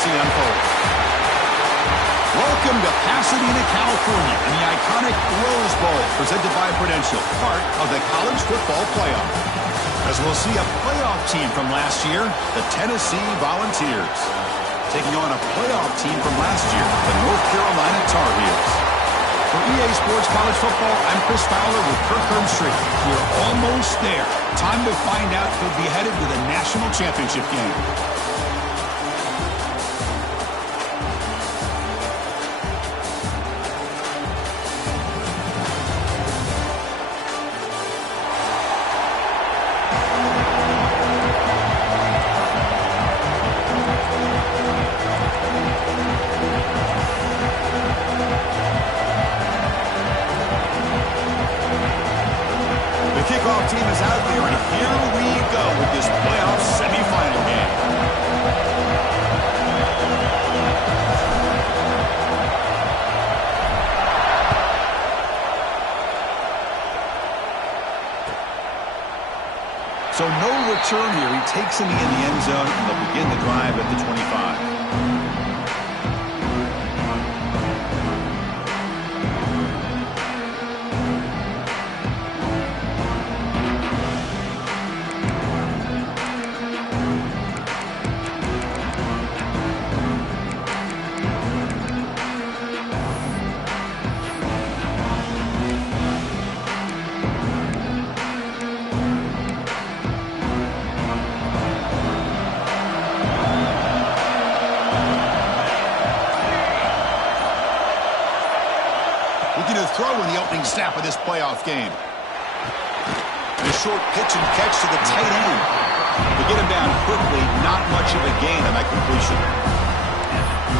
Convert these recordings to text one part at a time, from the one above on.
see unfold. Welcome to Pasadena, California, and the iconic Rose Bowl, presented by Prudential, part of the college football playoff. As we'll see a playoff team from last year, the Tennessee Volunteers, taking on a playoff team from last year, the North Carolina Tar Heels. For EA Sports College Football, I'm Chris Fowler with Kirk Herbstreit. We're almost there. Time to find out who'll be headed to the national championship game. Team is out there, and here we go with this playoff semifinal game. So no return here. He takes him in the end zone, and they'll begin the drive at the 25. Throw in the opening snap of this playoff game. And a short pitch and catch to the tight end. They get him down quickly, not much of a gain on that completion.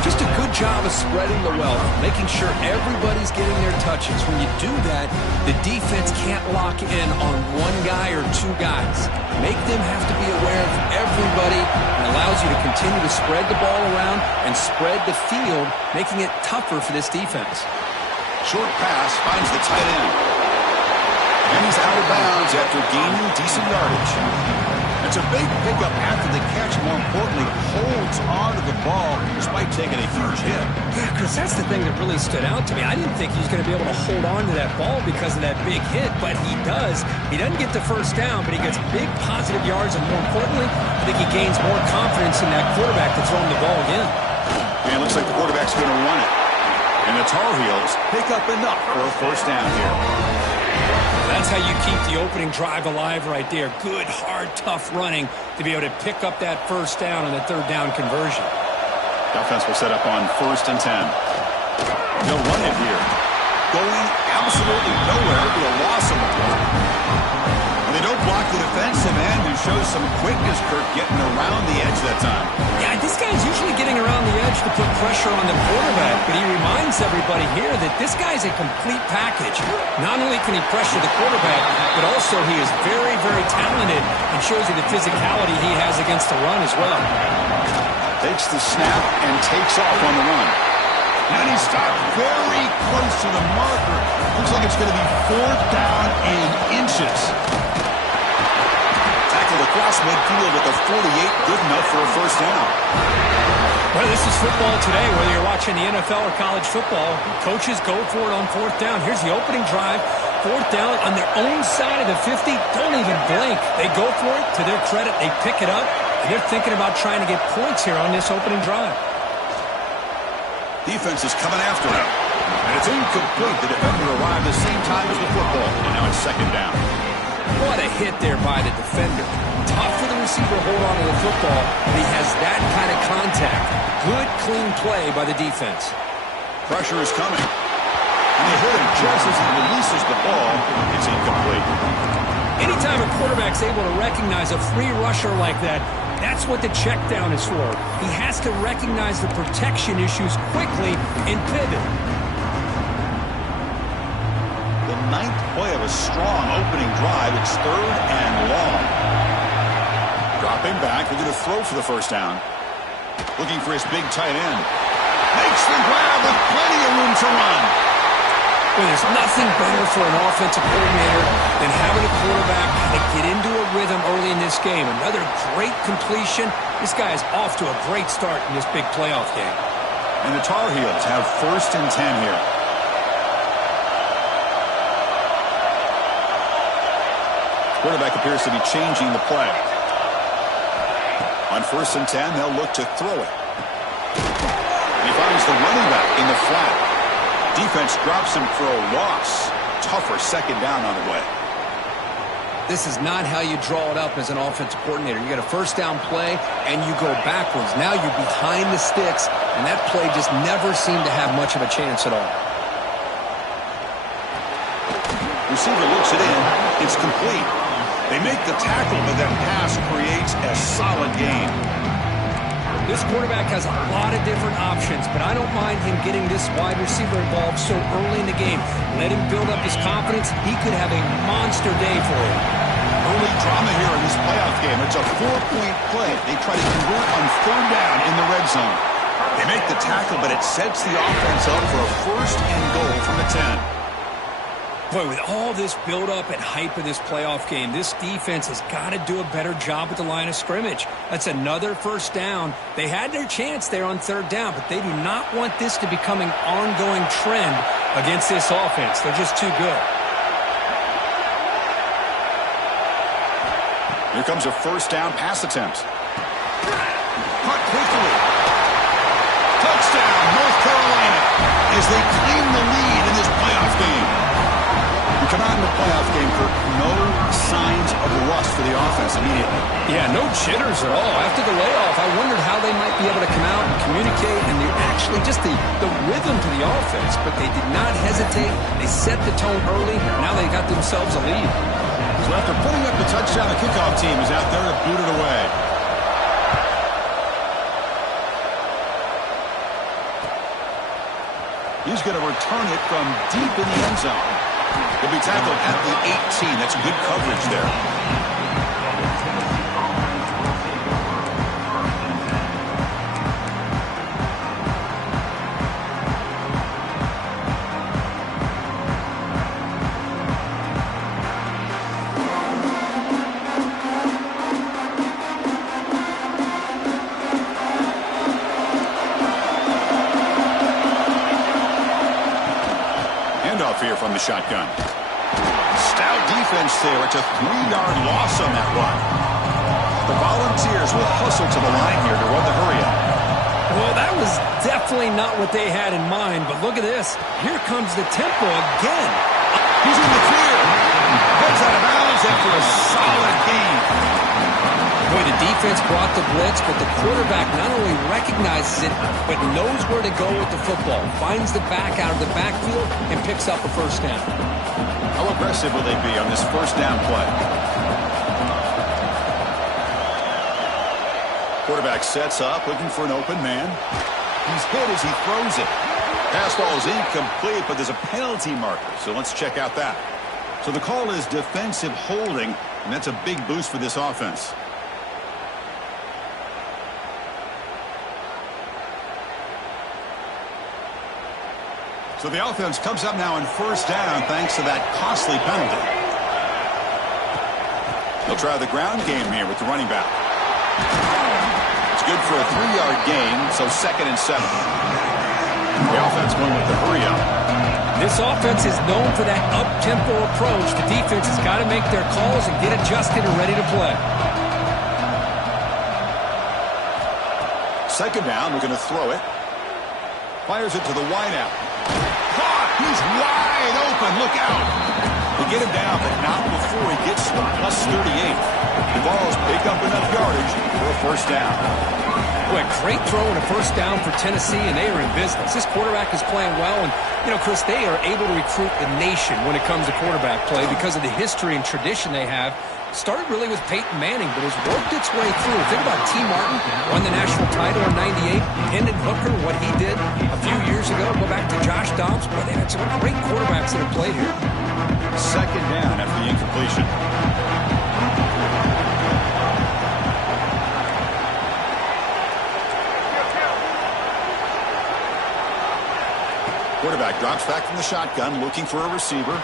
Just a good job of spreading the wealth, making sure everybody's getting their touches. When you do that, the defense can't lock in on one guy or two guys. Make them have to be aware of everybody, and allows you to continue to spread the ball around and spread the field, making it tougher for this defense. Short pass finds the tight end. And he's out of bounds after gaining decent yardage. It's a big pickup after the catch. More importantly, holds on to the ball despite taking a huge hit. Yeah, Chris, that's the thing that really stood out to me. I didn't think he was going to be able to hold on to that ball because of that big hit, but he does. He doesn't get the first down, but he gets big positive yards, and more importantly, I think he gains more confidence in that quarterback to throw him the ball again. And it looks like the quarterback's going to run it. And the Tar Heels pick up enough for a first down here. That's how you keep the opening drive alive right there. Good, hard, tough running to be able to pick up that first down on the third down conversion. The offense will set up on 1st and 10. They'll run it here. Going absolutely nowhere to a loss of the ball. And they don't block the defensive end, who shows some quickness, Kirk, getting around the edge that time. Yeah, this guy's usually getting around the edge to put pressure on the quarterback, but he reminds everybody here that this guy's a complete package. Not only can he pressure the quarterback, but also he is very, very talented and shows you the physicality he has against the run as well. Takes the snap and takes off on the run. And he stopped very close to the marker. Looks like it's going to be 4th down in inches. Tackled across midfield at the 48, good enough for a first down. Well, this is football today, whether you're watching the NFL or college football. Coaches go for it on 4th down. Here's the opening drive. 4th down on their own side of the 50. Don't even blink. They go for it. To their credit, they pick it up. And they're thinking about trying to get points here on this opening drive. Defense is coming after him. And it's incomplete. The defender arrived the same time as the football. And now it's 2nd down. What a hit there by the defender. Tough for the receiver to hold on to the football, but he has that kind of contact. Good, clean play by the defense. Pressure is coming. And they hit him just as he releases the ball. It's incomplete. Anytime a quarterback's able to recognize a free rusher like that, that's what the check down is for. He has to recognize the protection issues quickly and pivot. The 9th play of a strong opening drive. It's 3rd and long. Dropping back, looking to throw for the first down. Looking for his big tight end. Makes the grab with plenty of room to run. Well, there's nothing better for an offensive coordinator than having a quarterback kind of get into a rhythm early in this game. Another great completion. This guy is off to a great start in this big playoff game. And the Tar Heels have 1st and 10 here. Quarterback appears to be changing the play. On 1st and 10, they'll look to throw it. And he finds the running back in the flat. Defense drops him for a loss. Tougher 2nd down on the way. This is not how you draw it up as an offensive coordinator. You got a 1st down play, and you go backwards. Now you're behind the sticks, and that play just never seemed to have much of a chance at all. Receiver looks it in. It's complete. They make the tackle, but that pass creates a solid gain. This quarterback has a lot of different options, but I don't mind him getting this wide receiver involved so early in the game. Let him build up his confidence. He could have a monster day for him. Early drama here in this playoff game. It's a 4-point play. They try to convert on 3rd down in the red zone. They make the tackle, but it sets the offense up for a 1st and goal from the 10. Boy, with all this build-up and hype of this playoff game, this defense has got to do a better job at the line of scrimmage. That's another 1st down. They had their chance there on 3rd down, but they do not want this to become an ongoing trend against this offense. They're just too good. Here comes a 1st down pass attempt. Caught quickly. Touchdown, North Carolina, as they claim the lead in this playoff game. We come out in the playoff game for no signs of rust for the offense immediately. Yeah, no jitters at all. After the layoff, I wondered how they might be able to come out and communicate, and actually just the rhythm to the offense. But they did not hesitate. They set the tone early. Now they got themselves a lead. So after putting up the touchdown, the kickoff team is out there to boot it away. He's going to return it from deep in the end zone. He'll be tackled at the 18. That's good coverage there. Here from the shotgun. Stout defense there. It's a 3-yard loss on that run. The Volunteers will hustle to the line here to run the hurry-up. Well, that was definitely not what they had in mind, but look at this. Here comes the tempo again. He's in the clear. Heads out of bounds after a solid gain. Boy, the defense brought the blitz, but the quarterback not only recognizes it, but knows where to go with the football. Finds the back out of the backfield and picks up a 1st down. How aggressive will they be on this 1st down play? Quarterback sets up, looking for an open man. He's hit as he throws it. Pass ball is incomplete, but there's a penalty marker, so let's check out that. So the call is defensive holding, and that's a big boost for this offense. So the offense comes up now on 1st down thanks to that costly penalty. They'll try the ground game here with the running back. It's good for a 3-yard gain, so 2nd and 7. The offense going with the hurry-up. This offense is known for that up-tempo approach. The defense has got to make their calls and get adjusted and ready to play. 2nd down, we're going to throw it. Fires it to the wideout. Caught! He's wide open. Look out. They get him down, but not before he gets to the +38. The ball's picked up enough yardage for a 1st down. Boy, great throw and a 1st down for Tennessee, and they are in business. This quarterback is playing well, and, you know, Chris, they are able to recruit the nation when it comes to quarterback play because of the history and tradition they have. Started really with Peyton Manning, but has worked its way through. Think about T. Martin, won the national title in '98. Hendon Hooker, what he did a few years ago. Go back to Josh Dobbs. But they had some great quarterbacks that have played here. 2nd down after the incompletion. Quarterback drops back from the shotgun, looking for a receiver.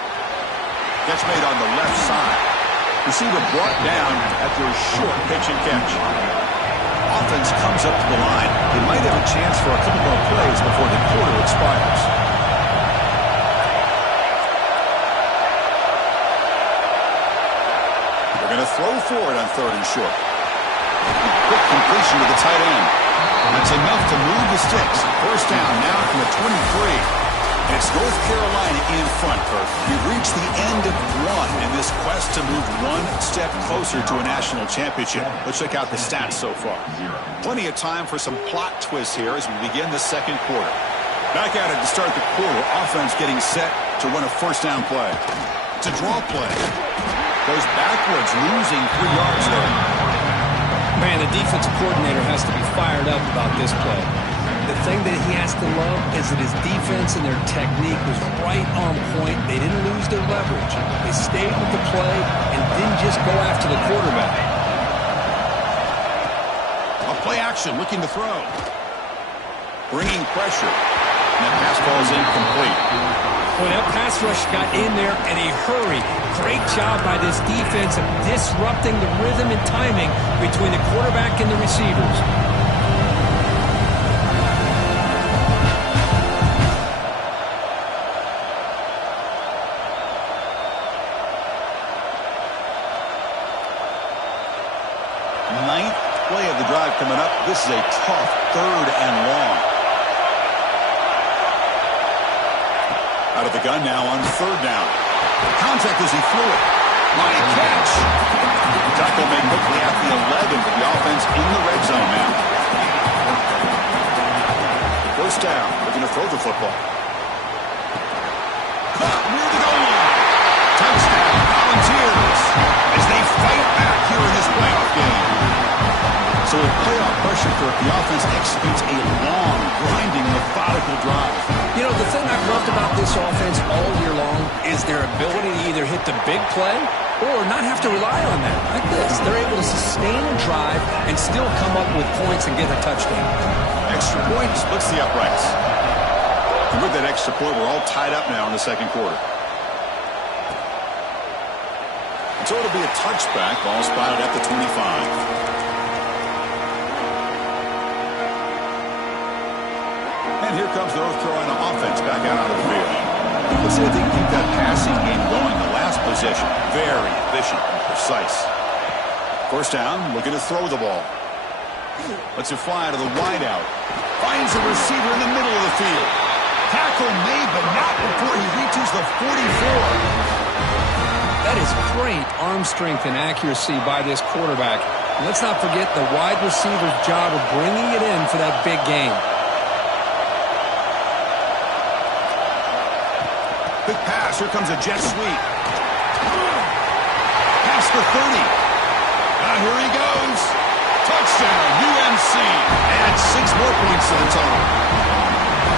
Catch made on the left side. Receiver brought down after a short pitch and catch. Offense comes up to the line. They might have a chance for a couple more plays before the quarter expires. They're going to throw for it on 3rd and short. Quick completion to the tight end. That's enough to move the sticks. First down now from the 23. And it's North Carolina in front, Kirk. We've reached the end of one in this quest to move one step closer to a national championship. Let's check out the stats so far. Plenty of time for some plot twists here as we begin the second quarter. Back at it to start the quarter. Offense getting set to run a first down play. It's a draw play. Goes backwards, losing 3 yards there. Man, the defensive coordinator has to be fired up about this play. The thing that he has to love is that his defense and their technique was right on point. They didn't lose their leverage. They stayed with the play and didn't just go after the quarterback. A play action, looking to throw. Bringing pressure. And that pass falls incomplete. Well, that pass rush got in there in a hurry. Great job by this defense of disrupting the rhythm and timing between the quarterback and the receivers. Ninth play of the drive coming up. This is a tough 3rd and long. Out of the gun now on 3rd down. Contact as he threw it. Line catch. Tackle made quickly at the 11 for the offense in the red zone now. First down. Looking to throw the football. Caught near the goal line. Touchdown, Volunteers, as they fight back here in this playoff game. So with playoff pressure, the offense executes a long, grinding, methodical drive. You know, the thing I've loved about this offense all year long is their ability to either hit the big play or not have to rely on that. Like this, they're able to sustain a drive and still come up with points and get a touchdown. Extra point splits the uprights. And with that extra point, we're all tied up now in the second quarter. And so it'll be a touchback. Ball spotted at the 25. And here comes the North Carolina offense back out on the field. Let's see if they can keep that passing game going. The last possession, very efficient and precise. First down, looking to throw the ball. Lets it fly to the wideout. Finds a receiver in the middle of the field. Tackle made, but not before he reaches the 44. That is great arm strength and accuracy by this quarterback. And let's not forget the wide receiver's job of bringing it in for that big game. Big pass. Here comes a jet sweep. Past the 30. Here he goes. Touchdown, UNC. Adds 6 more points to the total.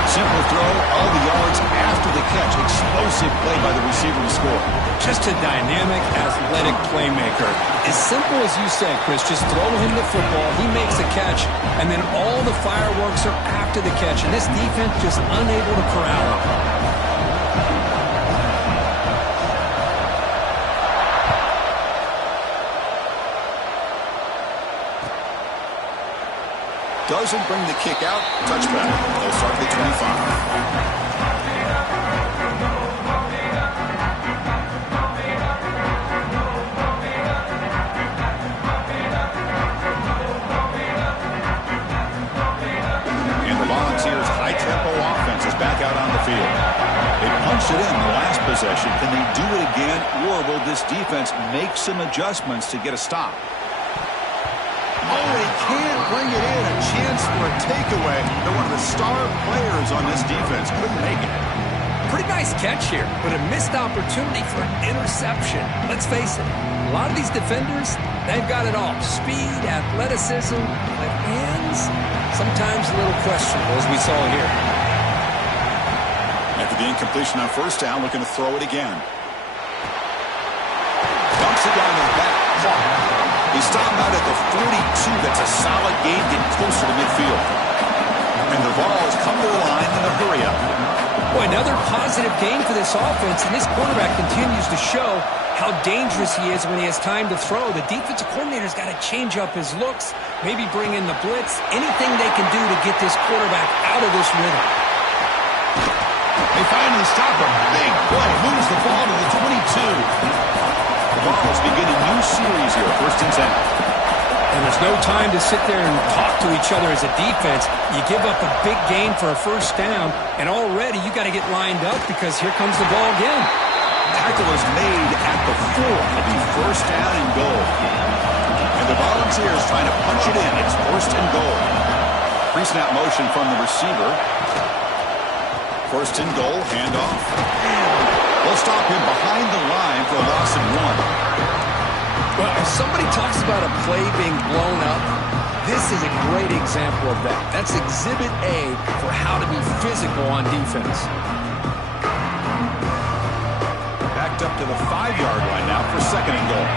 Simple throw, all the yards after the catch. Explosive play by the receiver to score. Just a dynamic, athletic playmaker. As simple as you said, Chris, just throw him the football, he makes a catch, and then all the fireworks are after the catch. And this defense just unable to corral him. Doesn't bring the kick out. Touchback. They'll start at the 25. And the Volunteers' high-tempo offense is back out on the field. They punched it in the last possession. Can they do it again, or will this defense make some adjustments to get a stop? Oh, they can't bring it in. A chance for a takeaway. They're one of the star players on this defense. Couldn't make it. Pretty nice catch here, but a missed opportunity for an interception. Let's face it, a lot of these defenders, they've got it all. Speed, athleticism, but hands, sometimes a little questionable, as we saw here. After the incompletion on first down, looking to throw it again. Dumps it down to the back. He stopped out at the 42. That's a solid gain, getting closer to midfield. And the ball has come to the line in a hurry up. Boy, another positive game for this offense, and this quarterback continues to show how dangerous he is when he has time to throw. The defensive coordinator's got to change up his looks, maybe bring in the blitz, anything they can do to get this quarterback out of this rhythm. They finally stop him. Big play. Moves the ball to the 22. The Ball's begin a new series here, 1st and 10. And there's no time to sit there and talk to each other as a defense. You give up a big gain for a 1st down, and already you got to get lined up because here comes the ball again. Tackle is made at the 4. It'll be 1st down and goal. And the Volunteers trying to punch it in. It's 1st and goal. Pre-snap motion from the receiver. 1st and goal, handoff. They'll stop him behind the line for a loss of 1. Well, if somebody talks about a play being blown up, this is a great example of that. That's exhibit A for how to be physical on defense. Backed up to the 5-yard line now for 2nd and goal.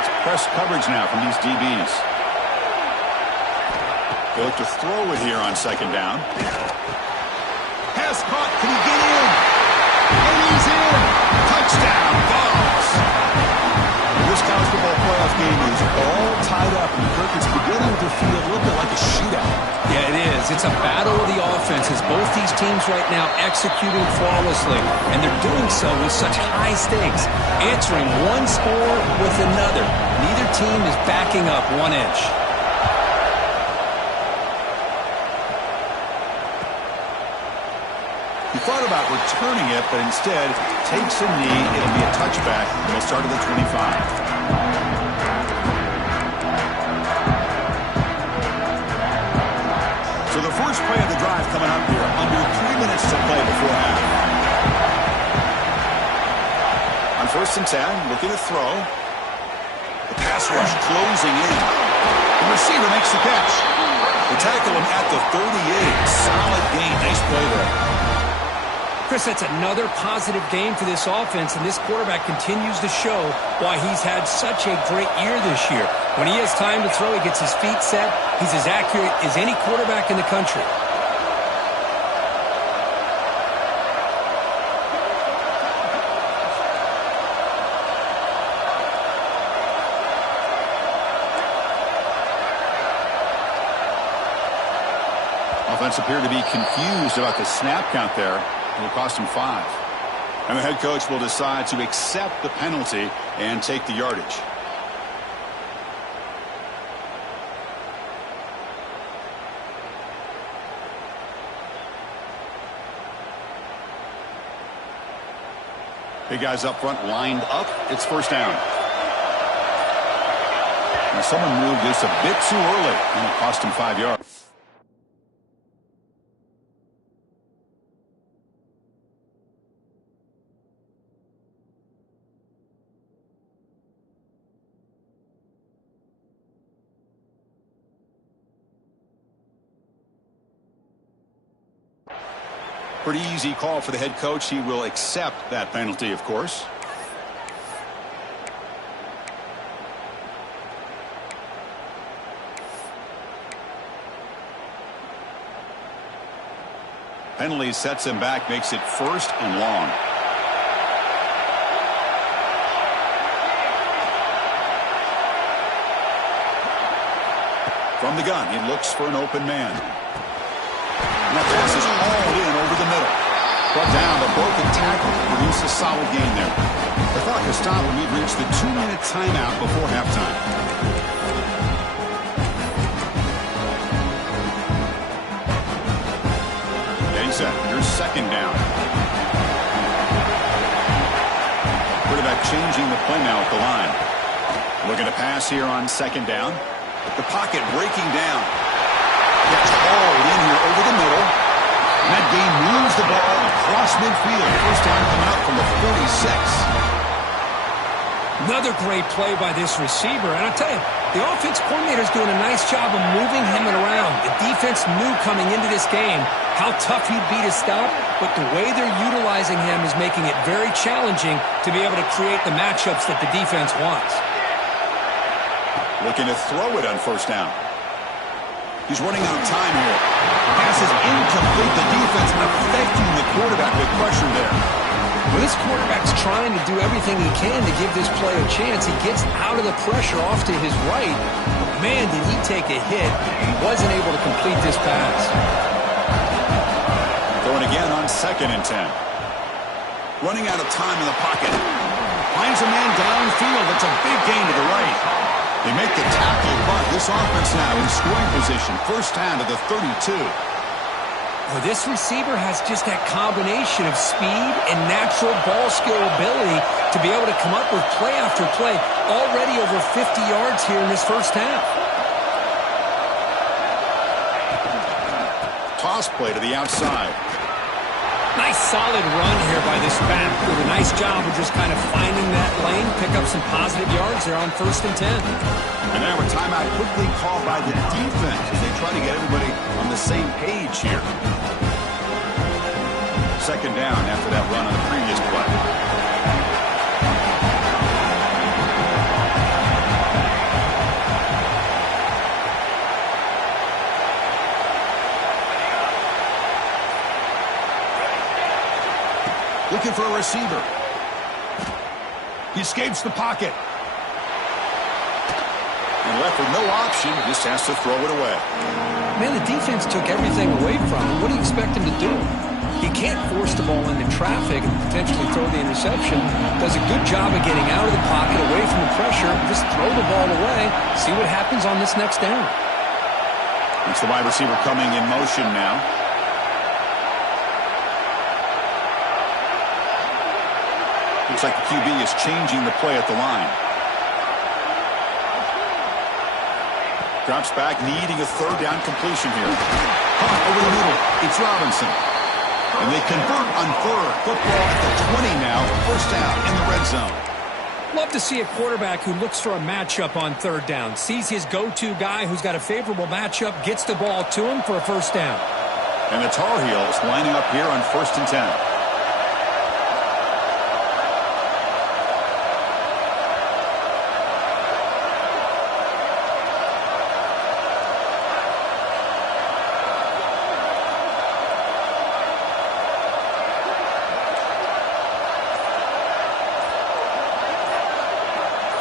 It's press coverage now from these DBs. They look to throw it here on 2nd down. Pass caught. Can he get in? And he's in. Touchdown, Vols. This college football playoff game is all tied up, and Kirk, is beginning to feel a little bit like a shootout. Yeah, it is. It's a battle of the offenses. Both these teams right now executing flawlessly, and they're doing so with such high stakes, answering one score with another. Neither team is backing up 1 inch. He thought about returning it, but instead takes a knee. It'll be a touchback, and they'll start at the 25. So the first play of the drive coming up here. Under 3 minutes to play before half. On 1st and 10, looking to throw. The pass rush closing in. The receiver makes the catch. They tackle him at the 38. Solid gain. Nice play there. Chris, that's another positive game for this offense, and this quarterback continues to show why he's had such a great year this year. When he has time to throw, he gets his feet set. He's as accurate as any quarterback in the country. Offense appeared to be confused about the snap count there. It will cost him 5. And the head coach will decide to accept the penalty and take the yardage. Big guys up front lined up. It's 1st down. Now someone moved this a bit too early, and it cost him 5 yards. Pretty easy call for the head coach. He will accept that penalty, of course. Penalty sets him back, makes it 1st and long. From the gun, he looks for an open man. And that pass is hauled in over the middle. Brought down, the broken tackle produced a solid gain there. The clock has stopped and we've reached the 2-minute timeout before halftime. Getting set. Here's 2nd down. Quarterback changing the play now at the line. Looking to pass here on 2nd down. The pocket breaking down. Gets hauled in here over the middle. And that game moves the ball across midfield. 1st down coming up from the 46. Another great play by this receiver. And I'll tell you, the offense coordinator is doing a nice job of moving him around. The defense knew coming into this game how tough he'd be to stop, but the way they're utilizing him is making it very challenging to be able to create the matchups that the defense wants. Looking to throw it on 1st down. He's running out of time here. Pass is incomplete. The defense affecting the quarterback with pressure there. Well, this quarterback's trying to do everything he can to give this play a chance. He gets out of the pressure off to his right. Man, did he take a hit. He wasn't able to complete this pass. Throwing again on 2nd and 10. Running out of time in the pocket. Finds a man downfield. It's a big gain to the right. They make the tackle, but this offense now in scoring position. First down to the 32. Well, this receiver has just that combination of speed and natural ball skill ability to be able to come up with play after play. Already over 50 yards here in this first half. Toss play to the outside. Nice solid run here by this back. Did a nice job of just kind of finding that lane, pick up some positive yards there on 1st and 10. And now a timeout quickly called by the defense as they try to get everybody on the same page here. 2nd down after that run on the previous play. Looking for a receiver. He escapes the pocket. And left with no option, just has to throw it away. Man, the defense took everything away from him. What do you expect him to do? He can't force the ball into traffic and potentially throw the interception. Does a good job of getting out of the pocket, away from the pressure. Just throw the ball away. See what happens on this next down. It's the wide receiver coming in motion now. Looks like the QB is changing the play at the line. Drops back, needing a 3rd down completion here. Caught over the middle. It's Robinson. And they convert on 3rd. Football at the 20 now. First down in the red zone. Love to see a quarterback who looks for a matchup on 3rd down. Sees his go-to guy who's got a favorable matchup, gets the ball to him for a first down. And the Tar Heels lining up here on 1st and 10.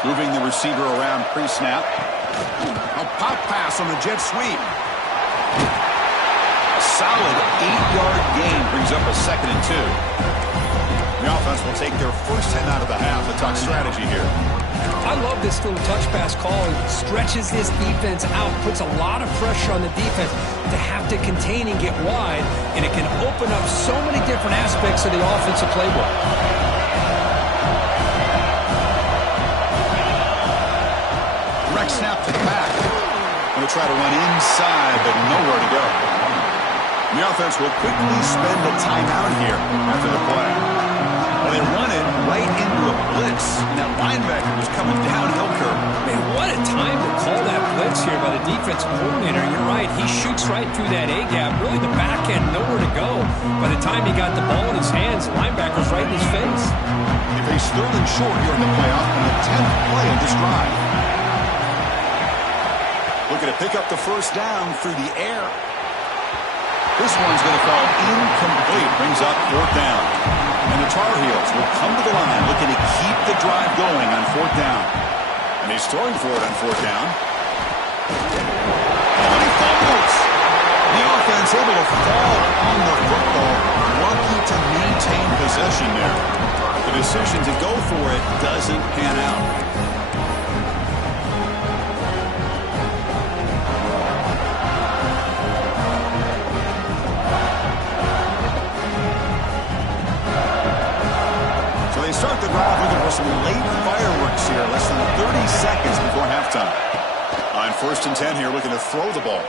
Moving the receiver around pre-snap. A pop pass on the jet sweep. A solid 8-yard gain brings up a 2nd and 2. The offense will take their first 10 out of the half. The talk strategy here. I love this little touch pass call. It stretches this defense out, puts a lot of pressure on the defense to have to contain and get wide, and it can open up so many different aspects of the offensive playbook. Snap to the back. Going to try to run inside, but nowhere to go. The offense will quickly spend a timeout here after the play. Well, they run it right into a blitz, and that linebacker was coming downhill curve. Man, what a time to call that blitz here by the defensive coordinator. You're right. He shoots right through that A-gap. Really, the back end, nowhere to go. By the time he got the ball in his hands, the linebacker's right in his face. If a Sterling short here in the playoff on the 10th play of this drive. Looking to pick up the first down through the air. This one's going to fall incomplete. Brings up 4th down. And the Tar Heels will come to the line looking to keep the drive going on 4th down. And he's throwing for it on 4th down. And he fumbles. The offense able to fall on the football. Lucky to maintain possession there. But the decision to go for it doesn't pan out. Start the drive looking for some late fireworks here. Less than 30 seconds before halftime. On 1st and 10 here, looking to throw the ball.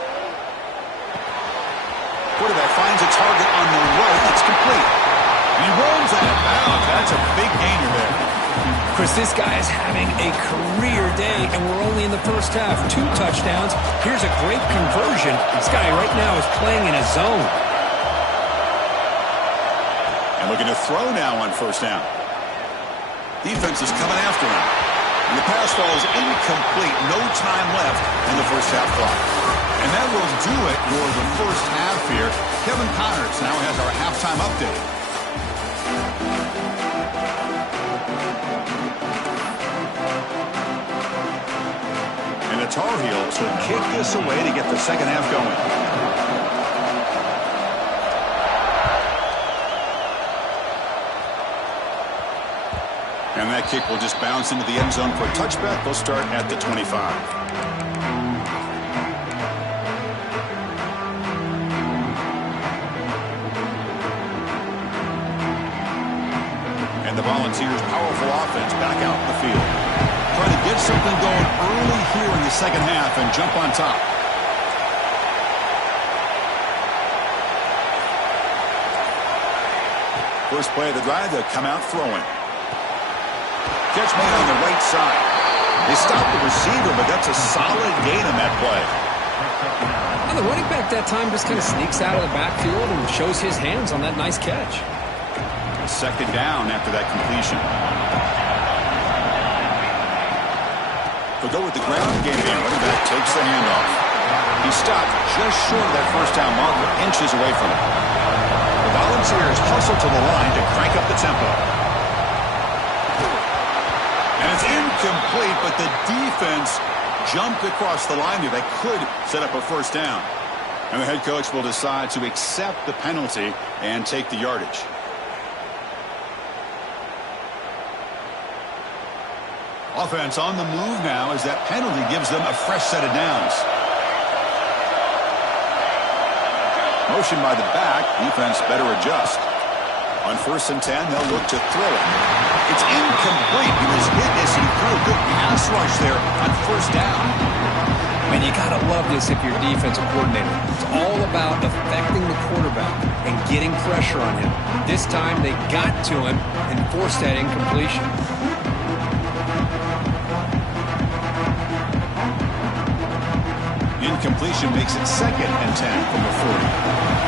Quarterback finds a target on the right. It's complete. And he rolls out of bounds. That's a big gainer there. Chris, this guy is having a career day, and we're only in the first half. 2 touchdowns. Here's a great conversion. This guy right now is playing in a zone. And looking to throw now on 1st down. Defense is coming after him. And the pass falls incomplete. No time left in the first half clock. And that will do it for the first half here. Kevin Connors now has our halftime update. And the Tar Heels will kick this away to get the second half going. And that kick will just bounce into the end zone for a touchback. They'll start at the 25. And the Volunteers' powerful offense back out in the field. Trying to get something going early here in the second half and jump on top. First play of the drive, they'll come out throwing. Catch made on the right side. They stopped the receiver, but that's a solid gain on that play. And the running back that time just kind of sneaks out of the backfield and shows his hands on that nice catch. Second down after that completion. They'll go with the ground game. Running back takes the handoff. He stopped just short of that first down marker, inches away from it. The Volunteers hustle to the line to crank up the tempo. And it's incomplete, but the defense jumped across the line there. They could set up a first down. And the head coach will decide to accept the penalty and take the yardage. Offense on the move now as that penalty gives them a fresh set of downs. Motion by the back. Defense better adjust. On 1st and 10, they'll look to throw it. It's incomplete. He was hit as he threw a good pass rush there on first down. Man, you got to love this if you're a defensive coordinator. It's all about affecting the quarterback and getting pressure on him. This time they got to him and forced that incompletion. Incompletion makes it 2nd and 10 from the 40.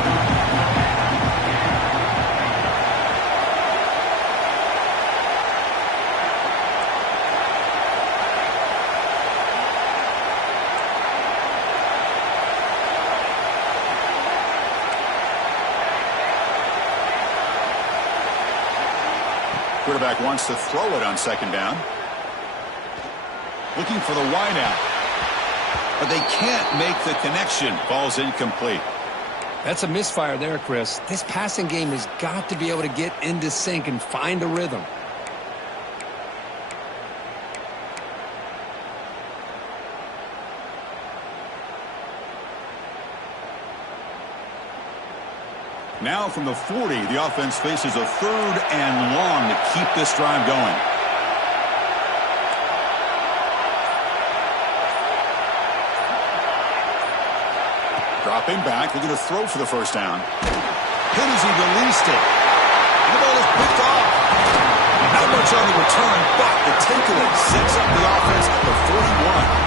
Quarterback wants to throw it on 2nd down. Looking for the wideout. But they can't make the connection. Ball's incomplete. That's a misfire there, Chris. This passing game has got to be able to get into sync and find a rhythm. Now from the 40, the offense faces a 3rd and long to keep this drive going. Dropping back, looking to throw for the first down. Hit as he released it. And the ball is picked off. Not much on the return, but the takeaway sets up the offense at the 41.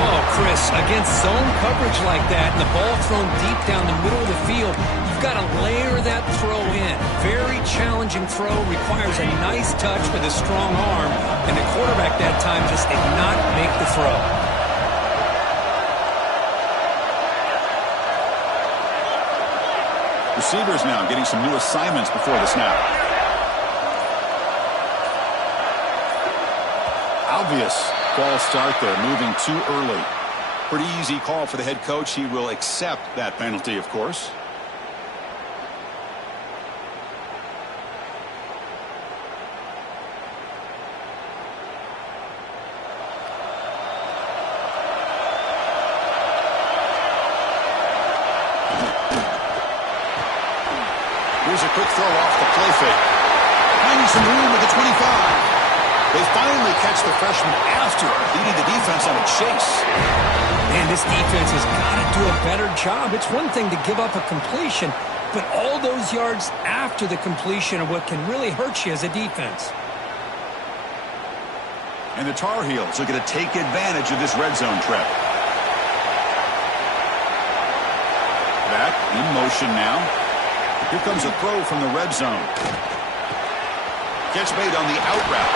Oh, Chris, against zone coverage like that and the ball thrown deep down the middle of the field, you've got to layer that throw in. Very challenging throw, requires a nice touch with a strong arm, and the quarterback that time just did not make the throw. Receivers now getting some new assignments before the snap. Obvious false start there, moving too early. Pretty easy call for the head coach. He will accept that penalty, of course. Here's a quick throw off the play fake. Finding some room at the 25. They finally catch the freshman after leading the defense on a chase. Man, this defense has got to do a better job. It's one thing to give up a completion, but all those yards after the completion are what can really hurt you as a defense. And the Tar Heels are going to take advantage of this red zone trip. Back in motion now. Here comes a throw from the red zone. Catch made on the out route.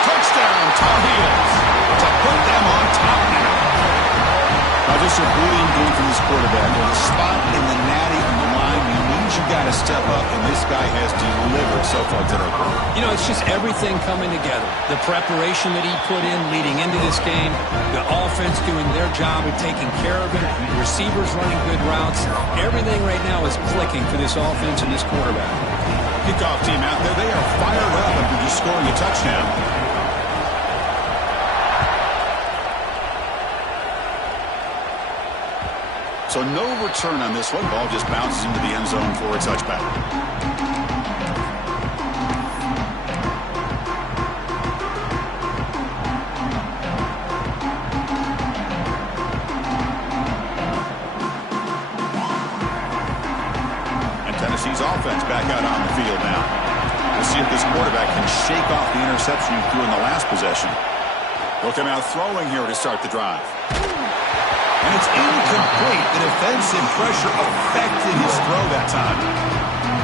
Touchdown, Tar Heels, to put them on top now. Now This is bullying game for this quarterback. With a spot in the natty on the line, he means you got to step up, and this guy has delivered so far today. You know, it's just everything coming together. The preparation that he put in leading into this game, the offense doing their job of taking care of him, the receivers running good routes. Everything right now is clicking for this offense and this quarterback. Kickoff team out there, they are fired up after just scoring a touchdown. So no return on this one. Ball just bounces into the end zone for a touchback. And Tennessee's offense back out on the field now. We'll see if this quarterback can shake off the interception he threw in the last possession. He'll come out throwing here to start the drive. And it's incomplete. The defensive pressure affected his throw that time.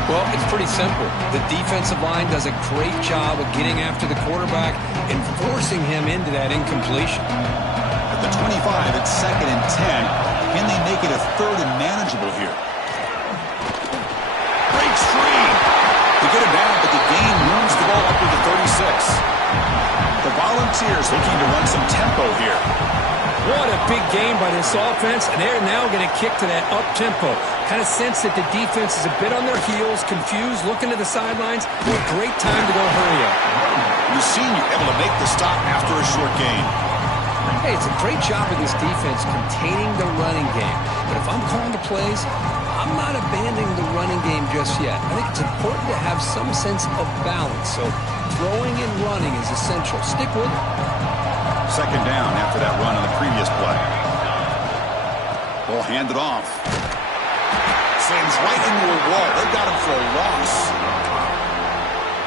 Well, it's pretty simple. The defensive line does a great job of getting after the quarterback and forcing him into that incompletion. At the 25, it's 2nd and 10. Can they make it a 3rd and manageable here? Breaks free. They get it down, but the gain moves the ball up to the 36. The Volunteers looking to run some tempo here. What a big game by this offense, and they're now going to kick to that up-tempo. Kind of sense that the defense is a bit on their heels, confused, looking to the sidelines. What a great time to go hurry up. The senior able to make the stop after a short gain. Hey, it's a great job of this defense containing the running game. But if I'm calling the plays, I'm not abandoning the running game just yet. I think it's important to have some sense of balance. So throwing and running is essential. Stick with it. 2nd down after that run on the previous play. Ball handed off. Slams right into a wall. They got him for a loss.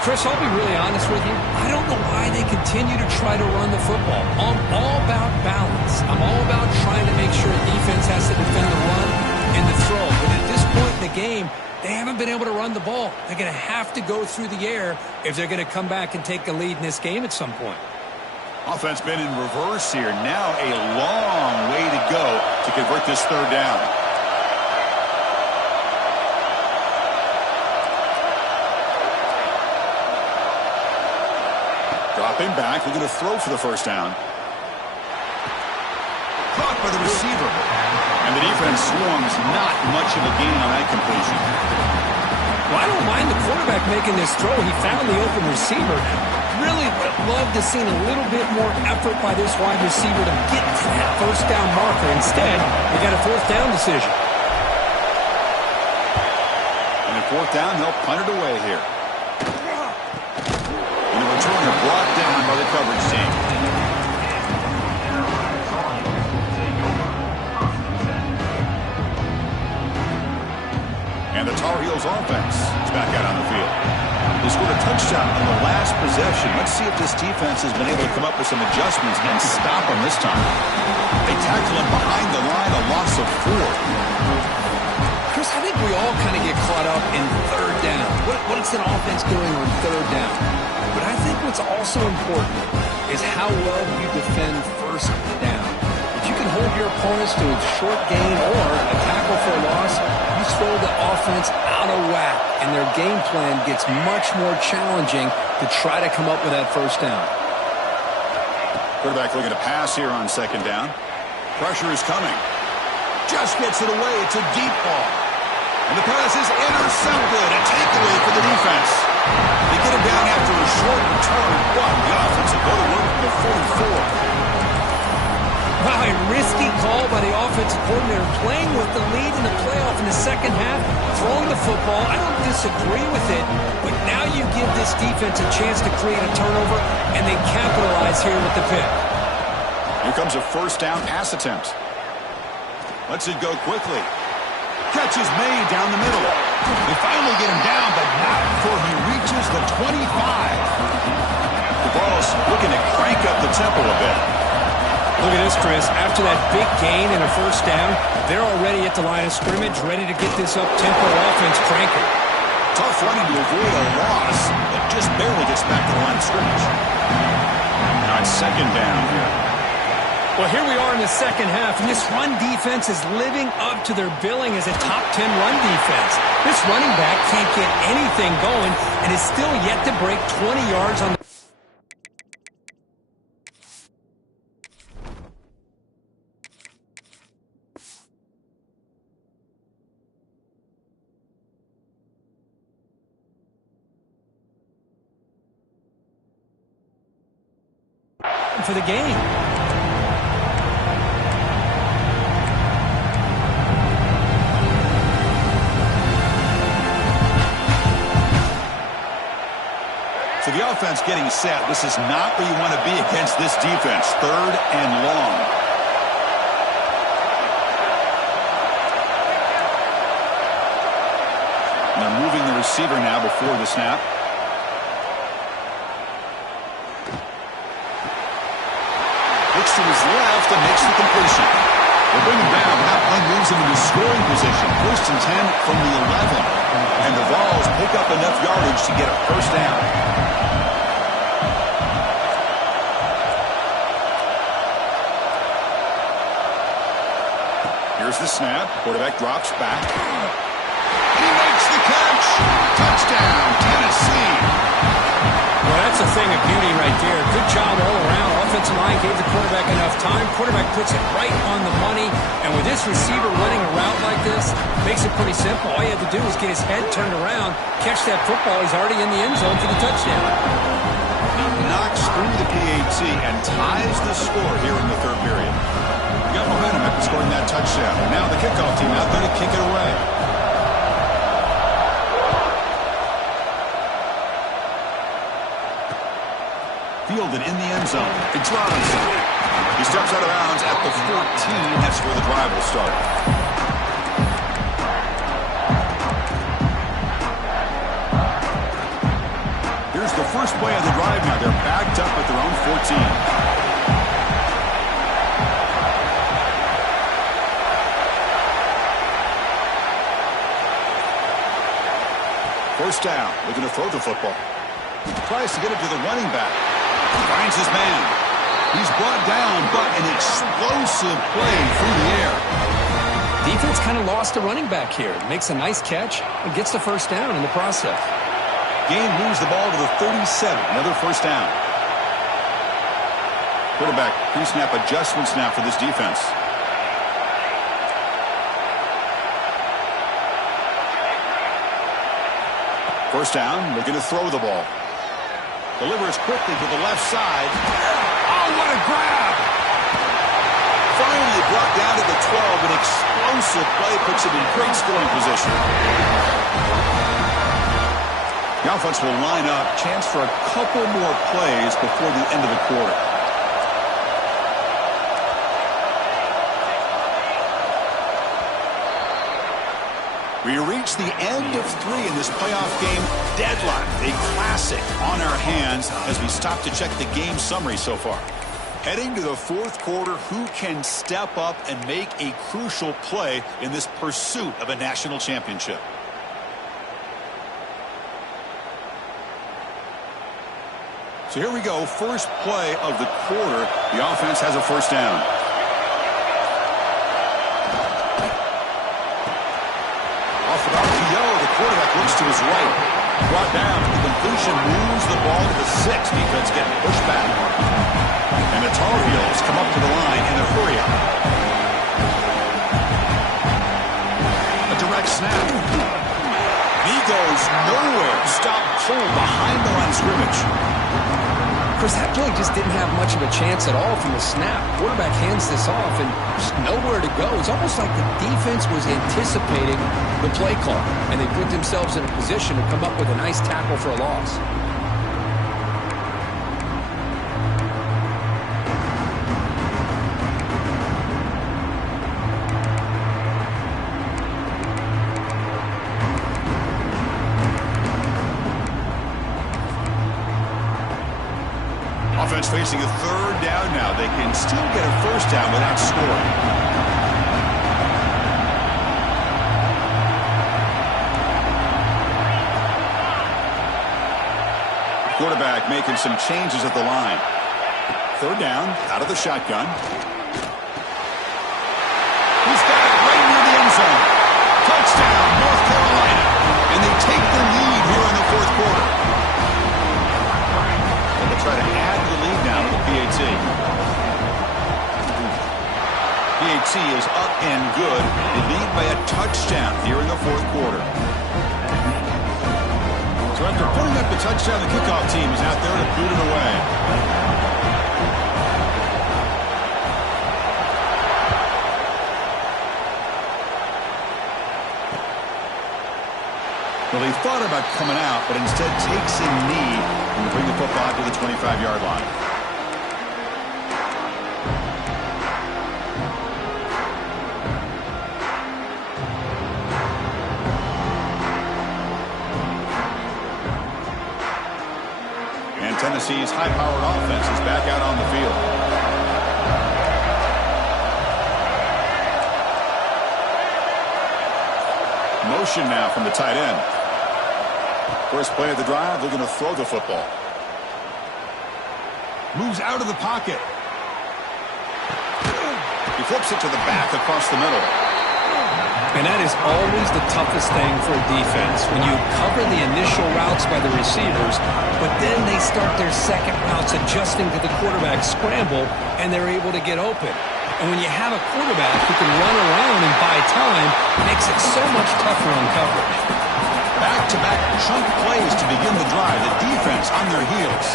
Chris, I'll be really honest with you. I don't know why they continue to try to run the football. I'm all about balance. I'm all about trying to make sure defense has to defend the run and the throw. But at this point in the game, they haven't been able to run the ball. They're going to have to go through the air if they're going to come back and take a lead in this game at some point. Offense been in reverse here. Now a long way to go to convert this 3rd down. Dropping back, looking to throw for the 1st down. Caught by the receiver. And the defense swarms not much of a gain on that completion. Well, I don't mind the quarterback making this throw. He found the open receiver. Really would have loved to seen a little bit more effort by this wide receiver to get to that 1st down marker. Instead, they got a 4th down decision. And a 4th down, they'll punt it away here. And the returner brought down by the coverage team. And the Tar Heels offense is back out on the field. They scored a touchdown on the last possession. Let's see if this defense has been able to come up with some adjustments and stop them this time. They tackle him behind the line, a loss of 4. Chris, I think we all kind of get caught up in 3rd down. What is an offense doing on 3rd down? But I think what's also important is how well you defend 1st down. If you can hold your opponents to a short gain or a tackle for a loss, you throw the offense out of whack, and their game plan gets much more challenging to try to come up with that 1st down. Quarterback looking to pass here on 2nd down. Pressure is coming. Just gets it away. It's a deep ball. And the pass is intercepted. A takeaway for the defense. They get him down after a short return, but the offense will go to work at the 44. Wow, a risky call by the offensive coordinator, playing with the lead in the playoff in the 2nd half, throwing the football. I don't disagree with it, but now you give this defense a chance to create a turnover, and they capitalize here with the pick. Here comes a 1st down pass attempt. Lets it go quickly. Catch is made down the middle. They finally get him down, but not before he reaches the 25. The ball's looking to crank up the tempo a bit. Look at this, Chris. After that big gain and a 1st down, they're already at the line of scrimmage, ready to get this up-tempo offense cranking. Tough running to avoid a loss, but just barely gets back to the line of scrimmage. Now it's 2nd down here. Well, here we are in the second half, and this run defense is living up to their billing as a top 10 run defense. This running back can't get anything going and is still yet to break 20 yards on the... for the game. So the offense getting set. This is not where you want to be against this defense. 3rd and long. And they're moving the receiver now before the snap. Looks to his left and makes the completion. They'll bring him down. That play moves him into scoring position. 1st and 10 from the 11. And the Vols pick up enough yardage to get a first down. Here's the snap. Quarterback drops back. And he makes the catch. Touchdown, Tennessee. Well, that's a thing of beauty right there. Good job all around. Offensive line gave the quarterback enough time. Quarterback puts it right on the money. And with this receiver running a route like this, makes it pretty simple. All you had to do is get his head turned around, catch that football. He's already in the end zone for the touchdown. He knocks through the PAT and ties the score here in the 3rd period. We got momentum after scoring that touchdown. And now the kickoff team out there to kick it away. Fielded in the end zone. It's Robinson. He steps out of bounds at the 14. That's where the drive will start. Here's the first play of the drive now. They're backed up at their own 14. First down. Looking to throw the football. Tries to get it to the running back. Finds his man. He's brought down, but an explosive play through the air. Defense kind of lost a running back here. Makes a nice catch and gets the first down in the process. Gain moves the ball to the 37. Another first down. Quarterback pre-snap adjustments now for this defense. First down, looking to throw the ball. Delivers quickly to the left side. Oh, what a grab! Finally brought down to the 12. An explosive play puts him in great scoring position. The offense will line up. Chance for a couple more plays before the end of the quarter. We reach the end of 3 in this playoff game. Deadline, a classic on our hands as we stop to check the game summary so far. Heading to the 4th quarter, who can step up and make a crucial play in this pursuit of a national championship? So here we go, first play of the quarter. The offense has a first down. Off the RPO, the quarterback looks to his right. Brought down, the completion moves the ball to the 6. Defense getting pushed back. And the Tar Heels come up to the line in a hurry-up. A direct snap. He goes nowhere. Stop cold behind the line of scrimmage. Chris, that play just didn't have much of a chance at all from the snap. Quarterback hands this off and just nowhere to go. It's almost like the defense was anticipating the play call, and they put themselves in a position to come up with a nice tackle for a loss. Offense facing a 3rd down now. They can still get a first down without scoring. Quarterback making some changes at the line. 3rd down, out of the shotgun. PAT is up and good. They lead by a touchdown here in the fourth quarter. So after putting up the touchdown, the kickoff team is out there to boot it away. Well, he thought about coming out, but instead takes a knee and will bring the football to the 25-yard line. And Tennessee's high-powered offense is back out on the field. Motion now from the tight end. First play of the drive, they're going to throw the football. Moves out of the pocket. He flips it to the back across the middle. And that is always the toughest thing for a defense, when you cover the initial routes by the receivers, but then they start their second routes adjusting to the quarterback scramble, and they're able to get open. And when you have a quarterback who can run around and buy time, it makes it so much tougher on coverage. Back-to-back chunk plays to begin the drive. The defense on their heels.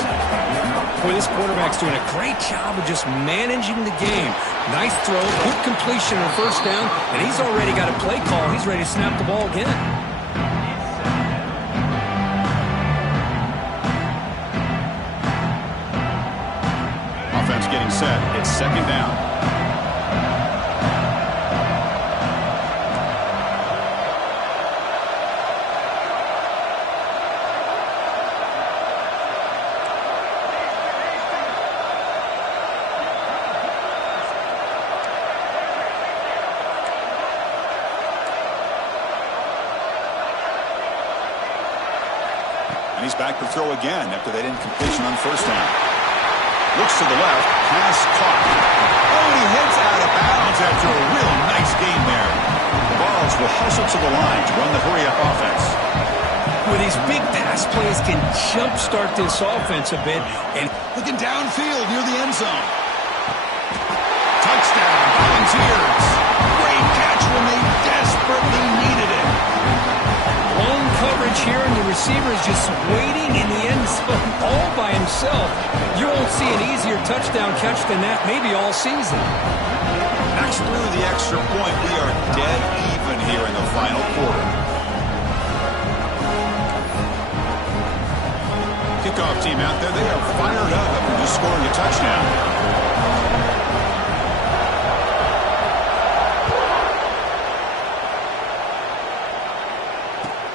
Boy, this quarterback's doing a great job of just managing the game. Nice throw, good completion on first down, and he's already got a play call. He's ready to snap the ball again. Offense getting set. It's second down. He's back to throw again after that incompletion on first down. Looks to the left. Pass caught. Oh, and he heads out of bounds after a real nice game there. The Vols will hustle to the line to run the hurry-up offense. Well, these big pass plays can jumpstart this offense a bit. And looking downfield near the end zone. Touchdown, Volunteers. Great catch when they desperately needed it. Long coverage here, and the receiver is just waiting in the end zone all by himself. You won't see an easier touchdown catch than that maybe all season. Knocks through the extra point. We are dead even here in the final quarter. Kickoff team out there, they are fired up after just scoring a touchdown.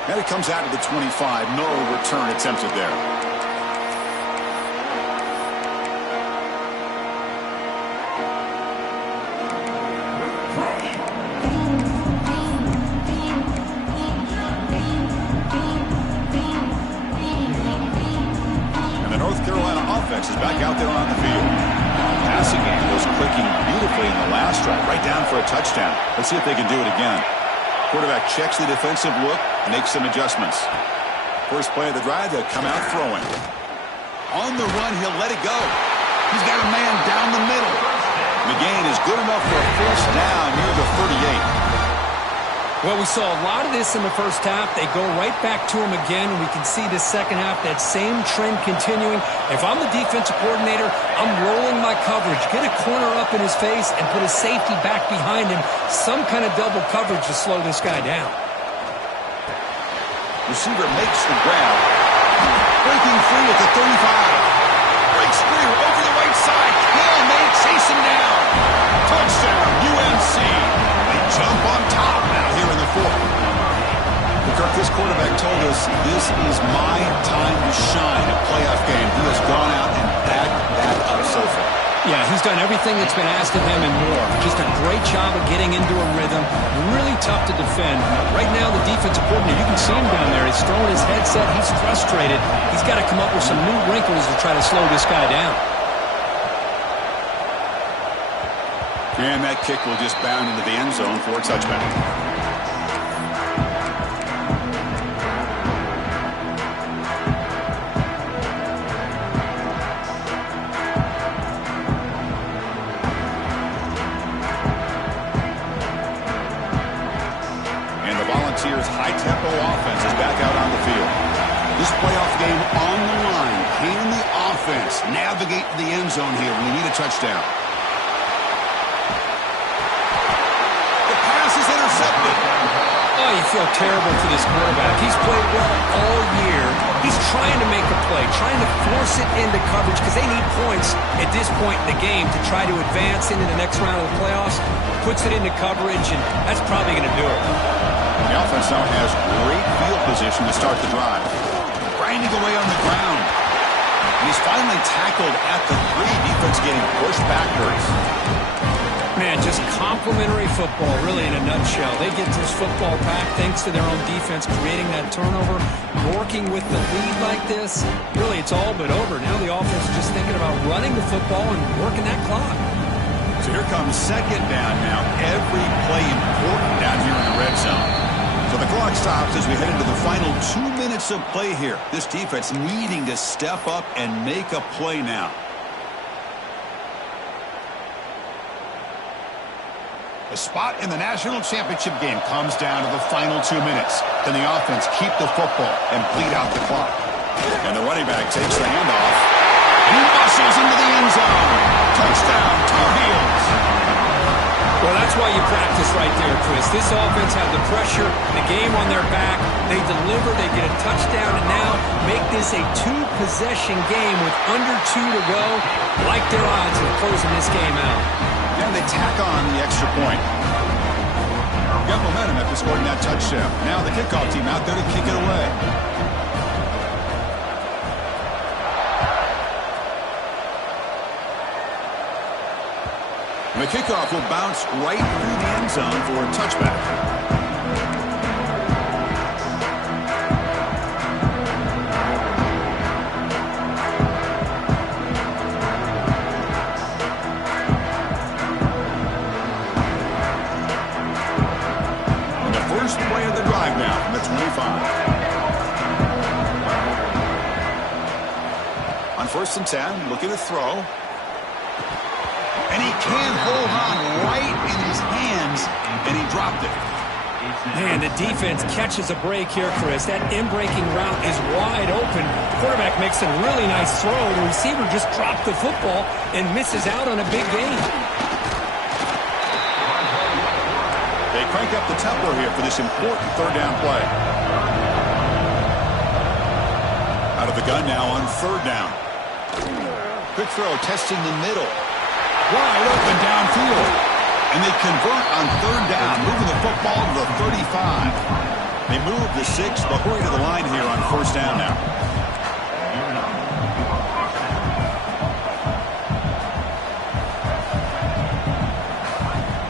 And it comes out of the 25. No return attempted there. And the North Carolina offense is back out there on the field. Passing game was clicking beautifully in the last drive, right down for a touchdown. Let's see if they can do it again. Quarterback checks the defensive look, makes some adjustments. First play of the drive, they'll come out throwing. On the run, he'll let it go. He's got a man down the middle. The gain is good enough for a first down near the 38. Well, we saw a lot of this in the first half. They go right back to him again, and we can see the second half, that same trend continuing. If I'm the defensive coordinator, I'm rolling my coverage. Get a corner up in his face and put a safety back behind him. Some kind of double coverage to slow this guy down. Receiver makes the grab. Breaking free at the 35. Breaks free over the right side. Hill may chase him down. Touchdown, UNC. They jump on top now here in the fourth. Kirk, this quarterback told us this is my time to shine. A playoff game. He has gone out and backed that up so far. Yeah, he's done everything that's been asked of him and more. Just a great job of getting into a rhythm. Really tough to defend. Right now, the defensive coordinator, you can see him down there. He's throwing his headset. He's frustrated. He's got to come up with some new wrinkles to try to slow this guy down. And that kick will just bound into the end zone for a touchback. high-tempo offense is back out on the field. This playoff game on the line. Can the offense navigate the end zone here when they need a touchdown? The pass is intercepted. Oh, you feel terrible for this quarterback. He's played well all year. He's trying to make a play, trying to force it into coverage because they need points at this point in the game to try to advance into the next round of the playoffs. Puts it into coverage, and that's probably going to do it. The offense now has great field position to start the drive. Grinding away on the ground. And he's finally tackled at the 3. Defense getting pushed backwards. Man, just complimentary football, really, in a nutshell. They get this football back thanks to their own defense, creating that turnover, working with the lead like this. Really, it's all but over. Now the offense is just thinking about running the football and working that clock. So here comes second down now. Every play important down here in the red zone. So the clock stops as we head into the final 2 minutes of play here. This defense needing to step up and make a play now. The spot in the national championship game comes down to the final 2 minutes. Can the offense keep the football and bleed out the clock? And the running back takes the handoff. And he muscles into the end zone. Touchdown, Tar Heels. Well, that's why you practice right there, Chris. This offense had the pressure, the game on their back. They deliver, they get a touchdown, and now make this a 2-possession game with under 2 to go. Like their odds of closing this game out. And they tack on the extra point. Got momentum after scoring that touchdown. Now the kickoff team out there to kick it away. And the kickoff will bounce right through the end zone for a touchback. Play of the drive now from the 25. On 1st and 10, looking to throw. And he can't hold on right in his hands, and he dropped it. Man, the defense catches a break here, Chris. That in-breaking route is wide open. The quarterback makes a really nice throw. The receiver just dropped the football and misses out on a big gain. They crank up the tempo here for this important 3rd down play. Out of the gun now on 3rd down. Quick throw, testing the middle. Wide open downfield. And they convert on 3rd down, moving the football to the 35. They move the 6, but hurry to the line here on 1st down now.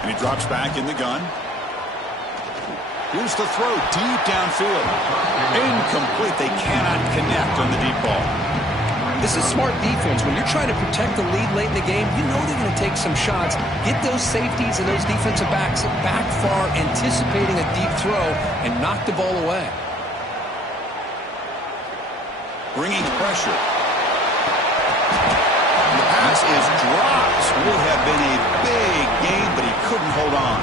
And he drops back in the gun. Here's the throw deep downfield. Incomplete. They cannot connect on the deep ball. This is smart defense. When you're trying to protect the lead late in the game, you know they're going to take some shots. Get those safeties and those defensive backs back far, anticipating a deep throw, and knock the ball away. Bringing pressure. The pass is dropped. Would have been a big game, but he couldn't hold on.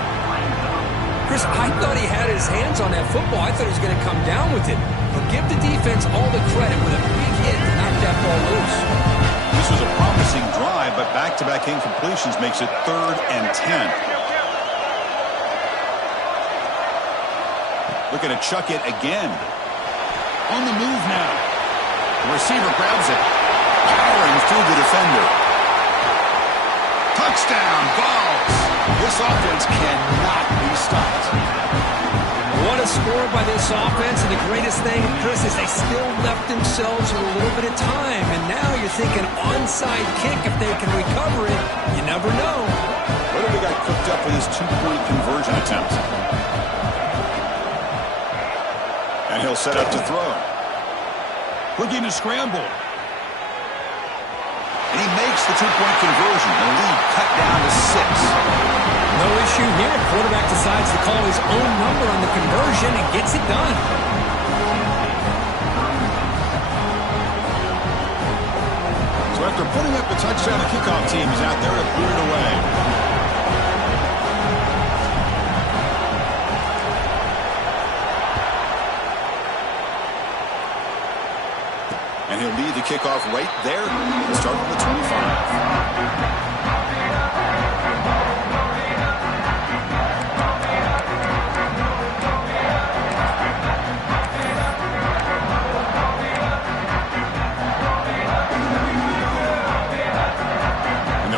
Chris, I thought he had his hands on that football. I thought he was going to come down with it. But give the defense all the credit with a big hit to knock that ball loose. This was a promising drive, but back-to-back incompletions makes it 3rd and 10. Looking to chuck it again. On the move now. The receiver grabs it. Powering through the defender. Touchdown, balls. This offense cannot be stopped. What a score by this offense, and the greatest thing, Chris, is they still left themselves with a little bit of time, and now you're thinking onside kick if they can recover it. You never know. What have we got cooked up for this 2-point conversion attempt? And he'll set up to throw. Looking to scramble. And he makes the 2-point conversion. The lead cut down to 6. No issue here. Quarterback decides to call his own number on the conversion and gets it done. So after putting up the touchdown, the kickoff team is out there to clear it away. kickoff right there. We'll start on the 25.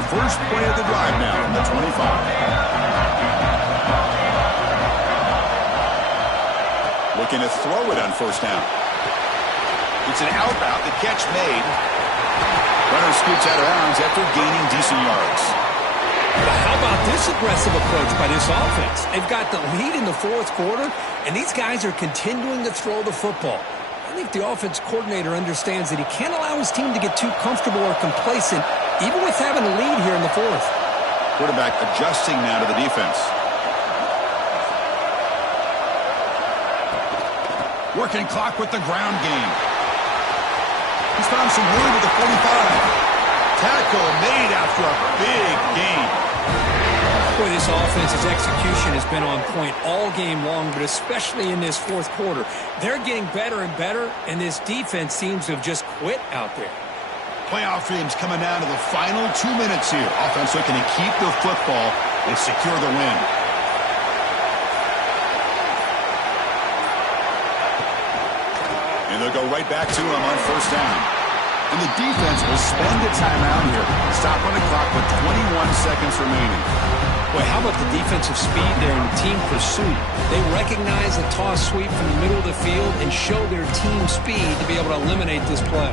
First play of the drive now from the 25. Looking to throw it on first down. It's an out route. The catch made. Runner scoots out of bounds after gaining decent yards. Well, how about this aggressive approach by this offense? They've got the lead in the fourth quarter, and these guys are continuing to throw the football. I think the offense coordinator understands that he can't allow his team to get too comfortable or complacent, even with having a lead here in the fourth. Quarterback adjusting now to the defense. Working clock with the ground game. He's found some room at the 45. Tackle made after a big gain. Boy, this offense's execution has been on point all game long, but especially in this fourth quarter. They're getting better and better, and this defense seems to have just quit out there. Playoff dreams coming down to the final 2 minutes here. Offense looking to keep the football and secure the win. And they'll go right back to him on first down. And the defense will spend a timeout here. Stop on the clock with 21 seconds remaining. Boy, how about the defensive speed there in team pursuit? They recognize the toss sweep from the middle of the field and show their team speed to be able to eliminate this play.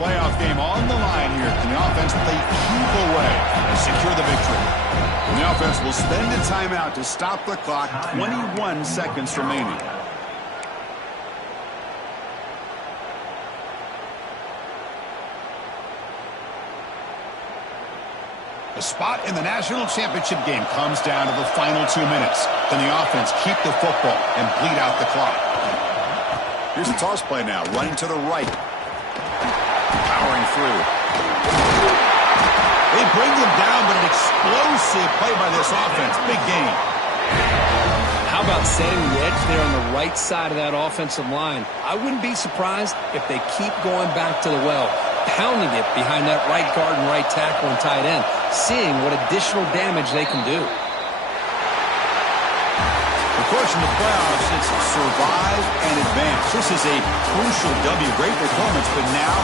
Playoff game on the line here. Can the offense play keep away and secure the victory? And the offense will spend a timeout to stop the clock. 21 seconds remaining. The spot in the national championship game comes down to the final 2 minutes. Can the offense keep the football and bleed out the clock? Here's a toss play now, running to the right. Powering through. They bring him down, but an explosive play by this offense. Big gain. How about setting the edge there on the right side of that offensive line? I wouldn't be surprised if they keep going back to the well, pounding it behind that right guard and right tackle and tight end, seeing what additional damage they can do. Of course, in the playoffs, it's survive and advance. This is a crucial W. Great performance, but now